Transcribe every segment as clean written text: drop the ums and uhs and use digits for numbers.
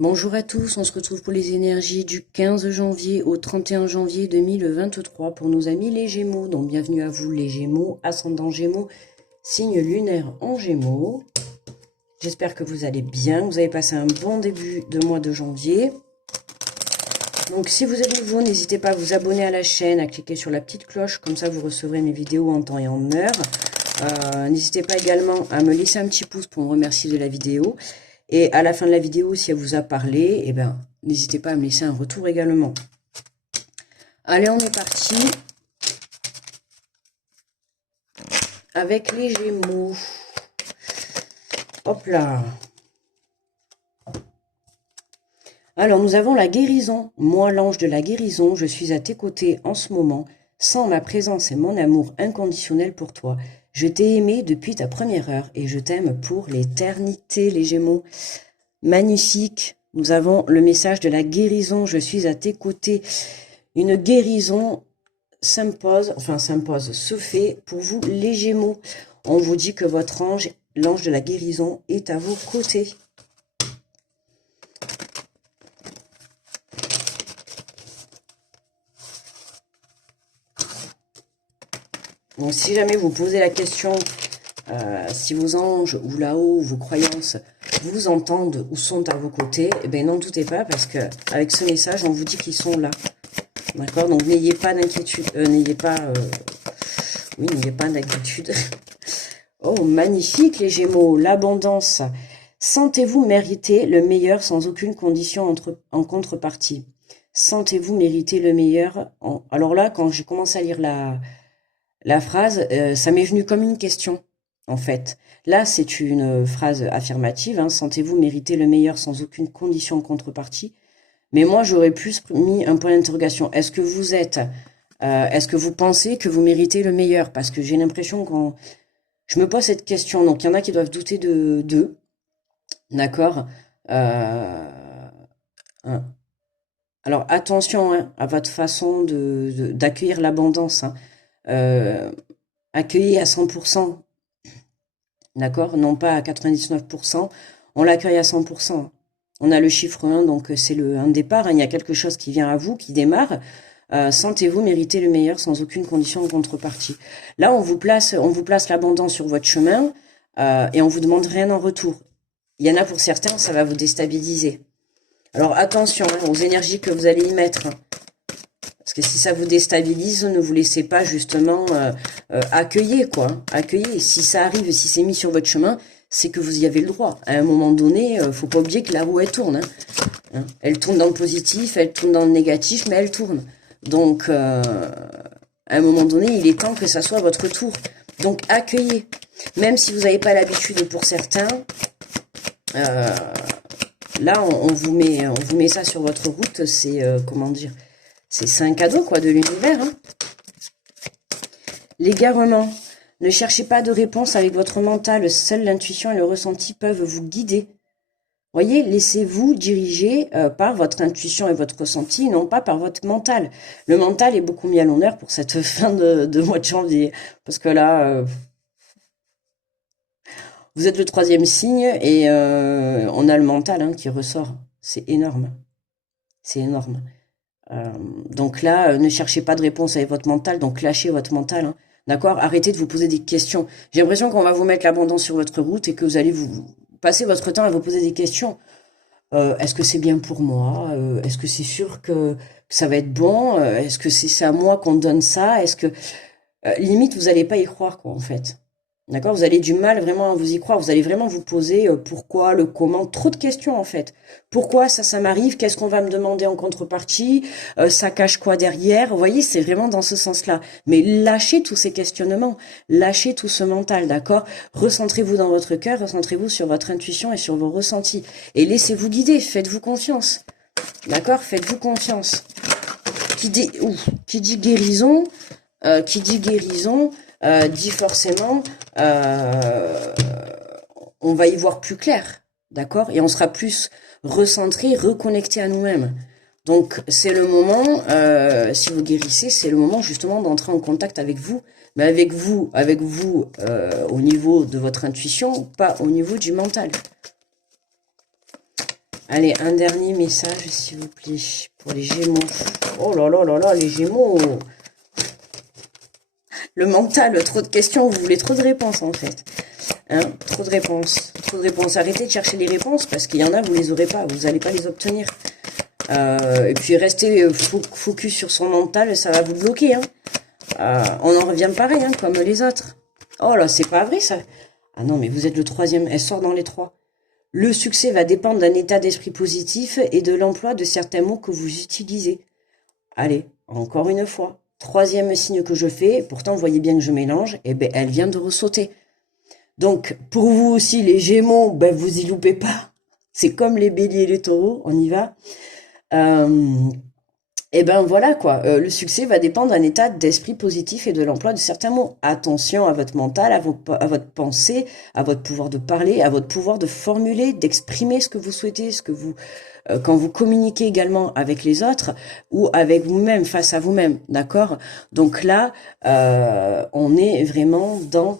Bonjour à tous, on se retrouve pour les énergies du 15 janvier au 31 janvier 2023 pour nos amis les Gémeaux. Donc bienvenue à vous les Gémeaux, ascendant Gémeaux, signe lunaire en Gémeaux. J'espère que vous allez bien, vous avez passé un bon début de mois de janvier. Donc si vous êtes nouveau, n'hésitez pas à vous abonner à la chaîne, à cliquer sur la petite cloche, comme ça vous recevrez mes vidéos en temps et en heure. N'hésitez pas également à me laisser un petit pouce pour me remercier de la vidéo. Et à la fin de la vidéo, si elle vous a parlé, eh ben, n'hésitez pas à me laisser un retour également. Allez, on est parti avec les Gémeaux. Hop là. Alors, nous avons la guérison. Moi, l'ange de la guérison, je suis à tes côtés en ce moment. Sans ma présence et mon amour inconditionnel pour toi. Je t'ai aimé depuis ta première heure et je t'aime pour l'éternité, les Gémeaux. Magnifique. Nous avons le message de la guérison. Je suis à tes côtés. Une guérison s'impose, se fait pour vous, les Gémeaux. On vous dit que votre ange, l'ange de la guérison, est à vos côtés. Donc, si jamais vous posez la question, si vos anges ou là-haut, vos croyances vous entendent ou sont à vos côtés, eh bien, n'en doutez pas parce que avec ce message, on vous dit qu'ils sont là. D'accord? Donc, n'ayez pas d'inquiétude. N'ayez pas d'inquiétude. Oh, magnifique, les Gémeaux. L'abondance. Sentez-vous mériter le meilleur sans aucune condition en contrepartie. Sentez-vous mériter le meilleur. Alors là, quand j'ai commencé à lire la phrase, ça m'est venu comme une question, en fait. Là, c'est une phrase affirmative. Hein, sentez-vous mériter le meilleur sans aucune condition en contrepartie. Mais moi, j'aurais plus mis un point d'interrogation. Est-ce que vous pensez que vous méritez le meilleur? Parce que j'ai l'impression quand je me pose cette question, donc il y en a qui doivent douter d'eux, d'accord? Hein. Alors attention hein, à votre façon d'accueillir l'abondance. Hein. Accueillir à 100%, d'accord? Non pas à 99%, on l'accueille à 100%. On a le chiffre 1, donc c'est un départ. Hein. Il y a quelque chose qui vient à vous, qui démarre. Sentez-vous mériter le meilleur sans aucune condition en contrepartie. Là, on vous place l'abondance sur votre chemin et on vous demande rien en retour. Il y en a pour certains, ça va vous déstabiliser. Alors attention hein, aux énergies que vous allez y mettre. Hein. Parce que si ça vous déstabilise, ne vous laissez pas justement accueillir, quoi. Hein. Accueillir. Si ça arrive, si c'est mis sur votre chemin, c'est que vous y avez le droit. À un moment donné, faut pas oublier que la roue, elle tourne. Hein. Elle tourne dans le positif, elle tourne dans le négatif, mais elle tourne. Donc, à un moment donné, il est temps que ça soit votre tour. Donc, accueillez. Même si vous n'avez pas l'habitude pour certains, là, on vous met ça sur votre route. C'est, comment dire, c'est un cadeau, quoi, de l'univers. Hein. L'égarement. Ne cherchez pas de réponse avec votre mental. Seule l'intuition et le ressenti peuvent vous guider. Voyez, laissez-vous diriger par votre intuition et votre ressenti, non pas par votre mental. Le mental est beaucoup mis à l'honneur pour cette fin de mois de janvier. Parce que là, vous êtes le 3e signe et on a le mental hein, qui ressort. C'est énorme. C'est énorme. Donc là, ne cherchez pas de réponse avec votre mental, donc lâchez votre mental. Hein. D'accord? Arrêtez de vous poser des questions. J'ai l'impression qu'on va vous mettre l'abondance sur votre route et que vous allez vous passer votre temps à vous poser des questions. Est-ce que c'est bien pour moi? Est-ce que c'est sûr que ça va être bon? Est-ce que c'est à moi qu'on donne ça? Est-ce que limite vous n'allez pas y croire quoi en fait? D'accord? Vous allez du mal vraiment à vous y croire. Vous allez vraiment vous poser pourquoi, le comment, trop de questions en fait. Pourquoi ça m'arrive? Qu'est-ce qu'on va me demander en contrepartie? Ça cache quoi derrière? Vous voyez, c'est vraiment dans ce sens-là. Mais lâchez tous ces questionnements, lâchez tout ce mental, d'accord? Recentrez-vous dans votre cœur, recentrez-vous sur votre intuition et sur vos ressentis. Et laissez-vous guider, faites-vous confiance. D'accord? Faites-vous confiance. Qui dit guérison, dit forcément on va y voir plus clair, d'accord? Et on sera plus recentré, reconnecté à nous-mêmes. Donc c'est le moment, si vous guérissez, c'est le moment justement d'entrer en contact avec vous, mais avec vous au niveau de votre intuition, pas au niveau du mental. Allez, un dernier message, s'il vous plaît, pour les Gémeaux. Oh là là là là, les Gémeaux. Le mental, trop de questions, vous voulez trop de réponses, en fait. Hein, trop de réponses. Trop de réponses. Arrêtez de chercher les réponses, parce qu'il y en a, vous les aurez pas. Vous n'allez pas les obtenir. Et puis, restez focus sur son mental, ça va vous bloquer. Hein. On en revient pareil, hein, comme les autres. Oh là, c'est pas vrai, ça. Ah non, mais vous êtes le troisième. Elle sort dans les trois. Le succès va dépendre d'un état d'esprit positif et de l'emploi de certains mots que vous utilisez. Allez, encore une fois. Troisième signe que je fais, pourtant vous voyez bien que je mélange, et ben elle vient de ressauter. Donc, pour vous aussi, les Gémeaux, ben vous y loupez pas. C'est comme les Béliers et les Taureaux, on y va. Et ben voilà quoi, le succès va dépendre d'un état d'esprit positif et de l'emploi de certains mots. Attention à votre mental, à votre pensée, à votre pouvoir de parler, à votre pouvoir de formuler, d'exprimer ce que vous souhaitez, ce que vous quand vous communiquez également avec les autres ou avec vous-même, face à vous-même, d'accord? Donc là, on est vraiment dans...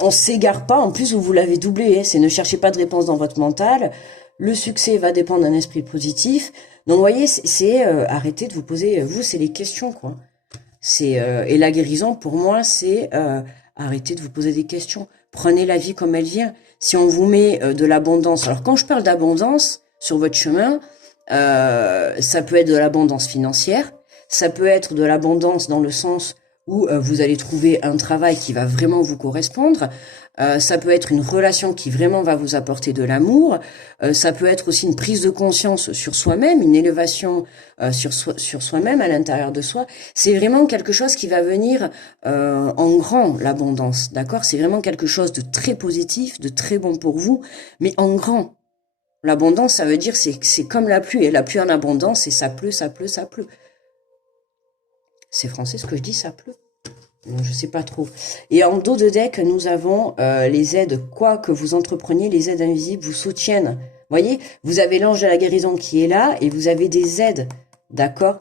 on s'égare pas, en plus vous l'avez doublé, hein, c'est ne cherchez pas de réponse dans votre mental, le succès va dépendre d'un esprit positif. Donc vous voyez, c'est arrêtez de vous poser, vous c'est les questions quoi. C'est et la guérison pour moi c'est arrêtez de vous poser des questions. Prenez la vie comme elle vient. Si on vous met de l'abondance, alors quand je parle d'abondance sur votre chemin, ça peut être de l'abondance financière, ça peut être de l'abondance dans le sens où vous allez trouver un travail qui va vraiment vous correspondre. Ça peut être une relation qui vraiment va vous apporter de l'amour. Ça peut être aussi une prise de conscience sur soi-même, une élévation sur soi-même, à l'intérieur de soi. C'est vraiment quelque chose qui va venir en grand, l'abondance, d'accord? C'est vraiment quelque chose de très positif, de très bon pour vous, mais en grand. L'abondance, ça veut dire c'est comme la pluie, et la pluie en abondance, et ça pleut, ça pleut, ça pleut. C'est français ce que je dis, ça pleut. Non, je sais pas trop. Et en dos de deck, nous avons les aides, quoi que vous entrepreniez, les aides invisibles vous soutiennent. Voyez, vous avez l'ange de la guérison qui est là et vous avez des aides, d'accord?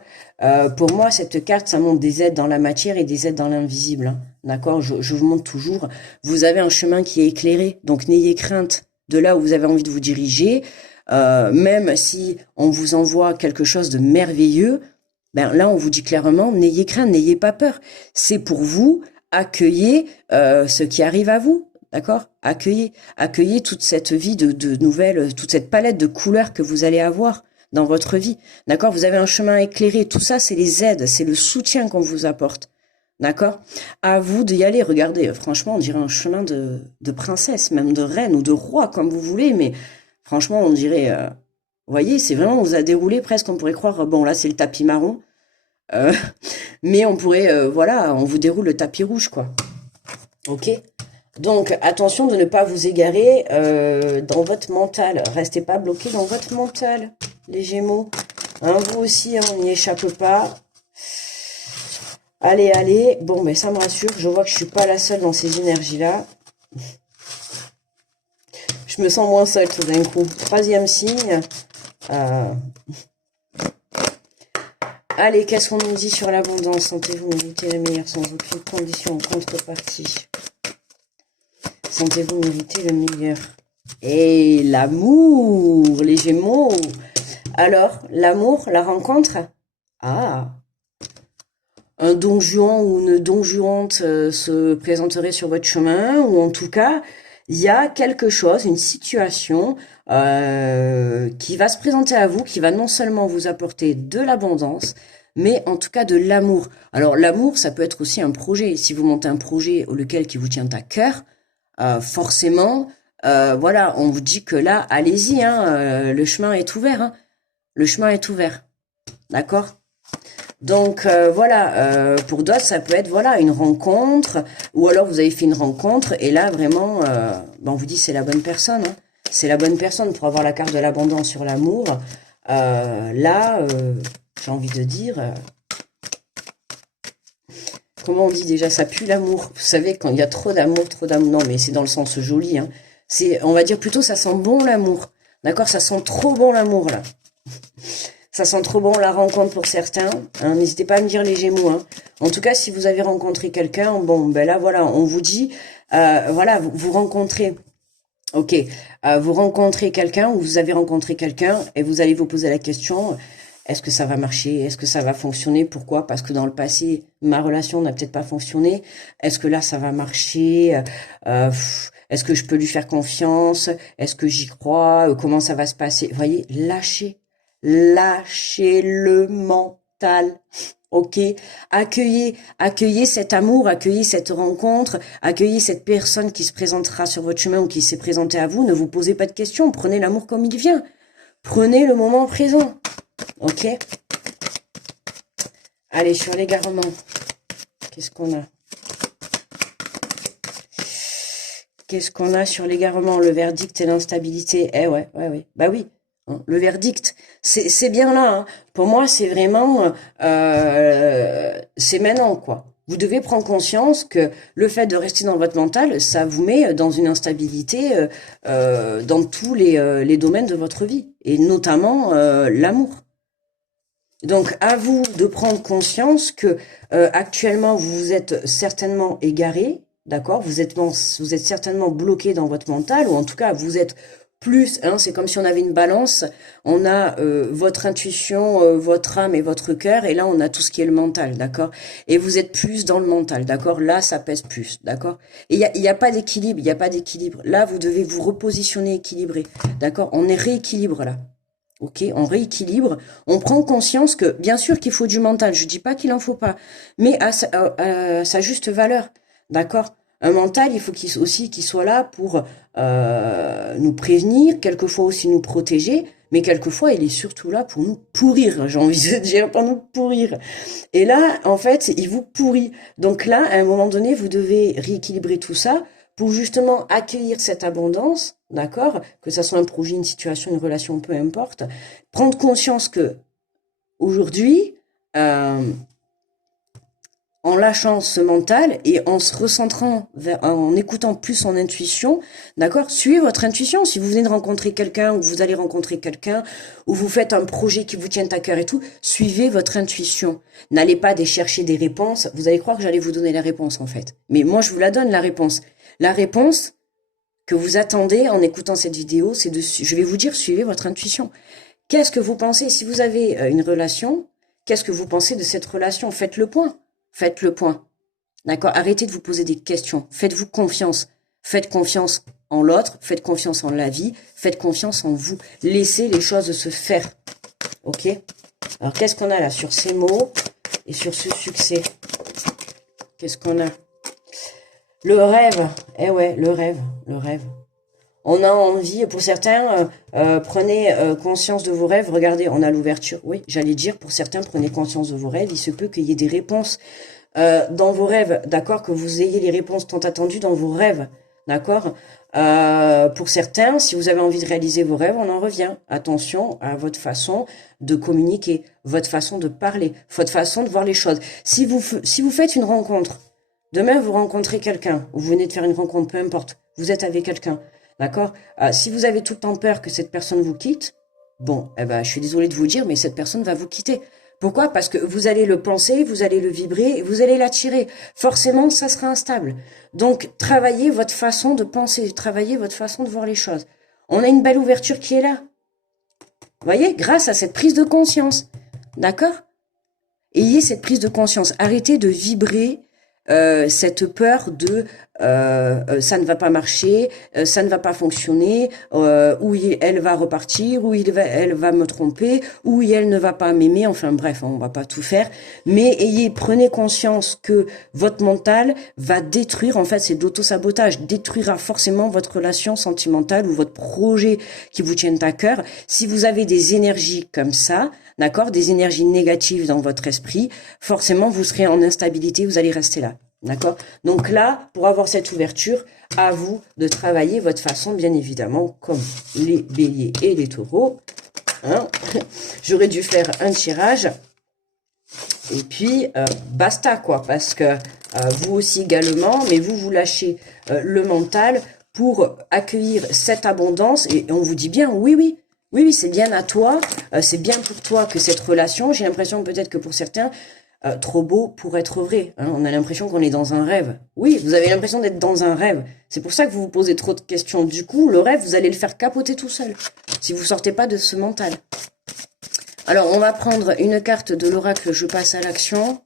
Pour moi, cette carte, ça montre des aides dans la matière et des aides dans l'invisible, hein, d'accord? Je vous montre toujours. Vous avez un chemin qui est éclairé, donc n'ayez crainte de là où vous avez envie de vous diriger. Même si on vous envoie quelque chose de merveilleux, ben là, on vous dit clairement, n'ayez crainte, n'ayez pas peur. C'est pour vous, accueillez ce qui arrive à vous, d'accord? Accueillez toute cette vie de nouvelles, toute cette palette de couleurs que vous allez avoir dans votre vie, d'accord? Vous avez un chemin éclairé, tout ça, c'est les aides, c'est le soutien qu'on vous apporte, d'accord? À vous d'y aller, regardez, franchement, on dirait un chemin de princesse, même de reine ou de roi, comme vous voulez, mais franchement, on dirait... vous voyez, c'est vraiment, on vous a déroulé presque, on pourrait croire, bon là c'est le tapis marron, euh, mais on pourrait, voilà, on vous déroule le tapis rouge, quoi. Ok? Donc, attention de ne pas vous égarer dans votre mental. Restez pas bloqué dans votre mental, les Gémeaux. Hein, vous aussi, hein, on n'y échappe pas. Allez, allez. Bon, mais ça me rassure. Je vois que je suis pas la seule dans ces énergies-là. Je me sens moins seule tout d'un coup. Troisième signe. Allez, qu'est-ce qu'on nous dit sur l'abondance? Sentez-vous mériter le meilleur sans aucune condition en contrepartie. Sentez-vous mériter le meilleur. Et l'amour, les Gémeaux. Alors, l'amour, la rencontre? Ah, un don Juan ou une don Juante se présenterait sur votre chemin, ou en tout cas, il y a quelque chose, une situation qui va se présenter à vous, qui va non seulement vous apporter de l'abondance, mais en tout cas de l'amour. Alors l'amour, ça peut être aussi un projet. Si vous montez un projet auquel qui vous tient à cœur, forcément, voilà, on vous dit que là, allez-y, hein, le chemin est ouvert. Hein, le chemin est ouvert, d'accord? Donc voilà, pour d'autres, ça peut être voilà une rencontre, ou alors vous avez fait une rencontre, et là vraiment, ben, on vous dit c'est la bonne personne. Hein. C'est la bonne personne pour avoir la carte de l'abondance sur l'amour. Là, j'ai envie de dire... comment on dit déjà, ça pue l'amour. Vous savez, quand il y a trop d'amour, non, mais c'est dans le sens joli. Hein. On va dire plutôt, ça sent bon l'amour. D'accord, ça sent trop bon l'amour, là. Ça sent trop bon la rencontre pour certains. Hein. N'hésitez pas à me dire les Gémeaux. Hein. En tout cas, si vous avez rencontré quelqu'un, bon, ben là, voilà, on vous dit, voilà, vous rencontrez Ok, vous rencontrez quelqu'un ou vous avez rencontré quelqu'un et vous allez vous poser la question, est-ce que ça va marcher? Est-ce que ça va fonctionner? Pourquoi? Parce que dans le passé, ma relation n'a peut-être pas fonctionné. Est-ce que là, ça va marcher? Est-ce que je peux lui faire confiance? Est-ce que j'y crois? Comment ça va se passer? Vous voyez, lâchez le mental. Ok, accueillez cet amour, accueillez cette rencontre, accueillez cette personne qui se présentera sur votre chemin ou qui s'est présentée à vous. Ne vous posez pas de questions, prenez l'amour comme il vient. Prenez le moment présent. Ok. Allez, sur l'égarement. Qu'est-ce qu'on a? Qu'est-ce qu'on a sur l'égarement? Le verdict et l'instabilité. Eh ouais, ouais. Bah oui. Le verdict, c'est bien là. Hein. Pour moi, c'est vraiment, c'est maintenant quoi. Vous devez prendre conscience que le fait de rester dans votre mental, ça vous met dans une instabilité dans tous les domaines de votre vie, et notamment l'amour. Donc, à vous de prendre conscience que actuellement, vous vous êtes certainement égaré, d'accord? Vous êtes certainement bloqué dans votre mental, ou en tout cas, vous êtes plus, hein, c'est comme si on avait une balance, on a votre intuition, votre âme et votre cœur, et là, on a tout ce qui est le mental, d'accord? Et vous êtes plus dans le mental, d'accord? Là, ça pèse plus, d'accord? Et il y a pas d'équilibre, il n'y a pas d'équilibre. Là, vous devez vous repositionner équilibré, d'accord? On est rééquilibre là. Ok, on rééquilibre, on prend conscience que, bien sûr qu'il faut du mental, je dis pas qu'il en faut pas, mais à sa juste valeur, d'accord? Un mental, il faut aussi qu'il soit là pour nous prévenir, quelquefois aussi nous protéger, mais quelquefois il est surtout là pour nous pourrir, j'ai envie de dire, pour nous pourrir. Et là, en fait, il vous pourrit. Donc là, à un moment donné, vous devez rééquilibrer tout ça pour justement accueillir cette abondance, d'accord? Que ça soit un projet, une situation, une relation, peu importe. Prendre conscience que aujourd'hui, euh, en lâchant ce mental et en se recentrant en écoutant plus son intuition, d'accord? Suivez votre intuition. Si vous venez de rencontrer quelqu'un ou vous allez rencontrer quelqu'un ou vous faites un projet qui vous tient à cœur et tout, suivez votre intuition. N'allez pas chercher des réponses. Vous allez croire que j'allais vous donner la réponse en fait. Mais moi, je vous la donne, la réponse. La réponse que vous attendez en écoutant cette vidéo, c'est je vais vous dire, suivez votre intuition. Qu'est-ce que vous pensez? Si vous avez une relation, qu'est-ce que vous pensez de cette relation? Faites le point. Faites le point. D'accord? Arrêtez de vous poser des questions. Faites-vous confiance. Faites confiance en l'autre. Faites confiance en la vie. Faites confiance en vous. Laissez les choses se faire. Ok? Alors, qu'est-ce qu'on a là sur ces mots et sur ce succès? Qu'est-ce qu'on a? Le rêve. Eh ouais, le rêve. Le rêve. On a envie, pour certains, prenez conscience de vos rêves. Regardez, on a l'ouverture. Oui, j'allais dire, pour certains, prenez conscience de vos rêves. Il se peut qu'il y ait des réponses dans vos rêves, d'accord? Que vous ayez les réponses tant attendues dans vos rêves, d'accord? Pour certains, si vous avez envie de réaliser vos rêves, on en revient. Attention à votre façon de communiquer, votre façon de parler, votre façon de voir les choses. Si vous faites une rencontre, demain vous rencontrez quelqu'un, ou vous venez de faire une rencontre, peu importe, vous êtes avec quelqu'un, d'accord? Si vous avez tout le temps peur que cette personne vous quitte, bon, eh ben, je suis désolée de vous dire, mais cette personne va vous quitter. Pourquoi? Parce que vous allez le penser, vous allez le vibrer, et vous allez l'attirer. Forcément, ça sera instable. Donc, travaillez votre façon de penser, travaillez votre façon de voir les choses. On a une belle ouverture qui est là. Vous voyez? Grâce à cette prise de conscience. D'accord? Ayez cette prise de conscience. Arrêtez de vibrer cette peur de ça ne va pas marcher, ça ne va pas fonctionner, ou elle va repartir, ou elle va me tromper, ou elle ne va pas m'aimer, enfin bref, on va pas tout faire, mais prenez conscience que votre mental va détruire, en fait c'est de l'auto-sabotage, détruira forcément votre relation sentimentale ou votre projet qui vous tienne à cœur. Si vous avez des énergies comme ça, d'accord, des énergies négatives dans votre esprit, forcément vous serez en instabilité, vous allez rester là. D'accord? Donc là, pour avoir cette ouverture, à vous de travailler votre façon, bien évidemment, comme les béliers et les taureaux. Hein. J'aurais dû faire un tirage. Et puis, basta, quoi. Parce que vous aussi également, mais vous lâchez le mental pour accueillir cette abondance. Et on vous dit bien, oui, c'est bien à toi. C'est bien pour toi que cette relation, j'ai l'impression peut-être que pour certains, trop beau pour être vrai. Hein. On a l'impression qu'on est dans un rêve. Oui, vous avez l'impression d'être dans un rêve. C'est pour ça que vous vous posez trop de questions. Du coup, le rêve, vous allez le faire capoter tout seul, si vous sortez pas de ce mental. Alors, on va prendre une carte de l'oracle, je passe à l'action.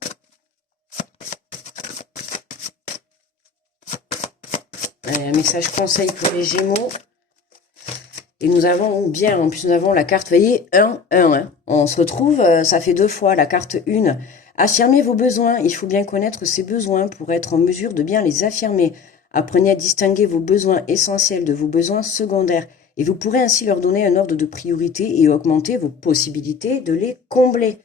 Un message conseil pour les Gémeaux. Et nous avons bien, en plus nous avons la carte, vous voyez, 1, 1. Hein. On se retrouve, ça fait 2 fois, la carte 1. Affirmez vos besoins. Il faut bien connaître ses besoins pour être en mesure de bien les affirmer. Apprenez à distinguer vos besoins essentiels de vos besoins secondaires. Et vous pourrez ainsi leur donner un ordre de priorité et augmenter vos possibilités de les combler.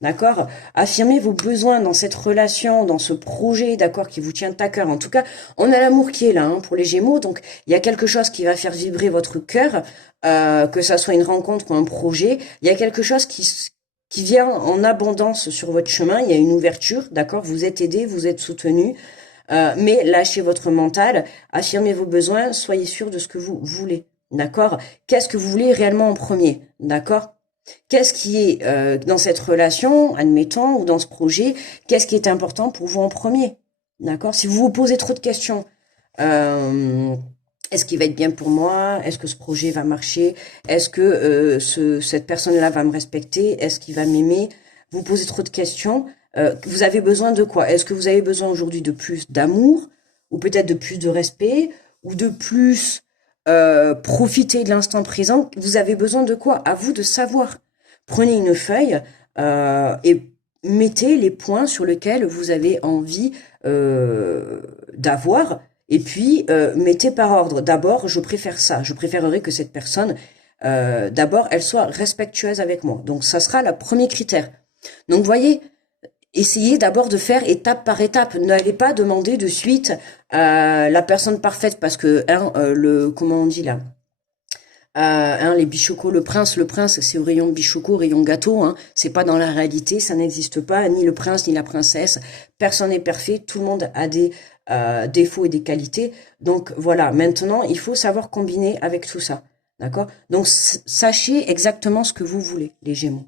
D'accord? Affirmez vos besoins dans cette relation, dans ce projet, d'accord, qui vous tient à cœur. En tout cas, on a l'amour qui est là hein, pour les Gémeaux. Donc, il y a quelque chose qui va faire vibrer votre cœur, que ça soit une rencontre ou un projet. Il y a quelque chose qui vient en abondance sur votre chemin. Il y a une ouverture, d'accord? Vous êtes aidé, vous êtes soutenu. Mais lâchez votre mental, affirmez vos besoins, soyez sûr de ce que vous voulez. D'accord? Qu'est-ce que vous voulez réellement en premier? D'accord? Qu'est-ce qui est dans cette relation, admettons, ou dans ce projet, qu'est-ce qui est important pour vous en premier? D'accord? Si vous vous posez trop de questions, est-ce qu'il va être bien pour moi? Est-ce que ce projet va marcher? Est-ce que cette personne-là va me respecter? Est-ce qu'il va m'aimer? Vous posez trop de questions. Vous avez besoin de quoi? Est-ce que vous avez besoin aujourd'hui de plus d'amour? Ou peut-être de plus de respect? Ou de plus profiter de l'instant présent? Vous avez besoin de quoi? À vous de savoir. Prenez une feuille et mettez les points sur lesquels vous avez envie d'avoir. Et puis, mettez par ordre. D'abord, je préfère ça. Je préférerais que cette personne, d'abord, elle soit respectueuse avec moi. Donc, ça sera le premier critère. Donc, vous voyez, essayez d'abord de faire étape par étape. N'allez pas demander de suite la personne parfaite parce que, comment on dit là? Les bichocos, le prince, c'est au rayon bichoco, rayon gâteau, hein. C'est pas dans la réalité, ça n'existe pas, ni le prince, ni la princesse. Personne n'est parfait, tout le monde a des défauts et des qualités. Donc voilà, maintenant, il faut savoir combiner avec tout ça. D'accord? Donc sachez exactement ce que vous voulez, les Gémeaux.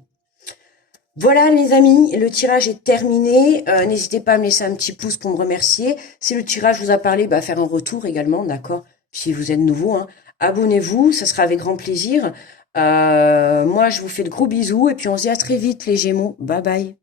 Voilà les amis, le tirage est terminé. N'hésitez pas à me laisser un petit pouce pour me remercier. Si le tirage vous a parlé, faire un retour également, d'accord? Si vous êtes nouveau, hein. Abonnez-vous, ça sera avec grand plaisir. Moi, je vous fais de gros bisous et puis on se dit à très vite les Gémeaux. Bye bye.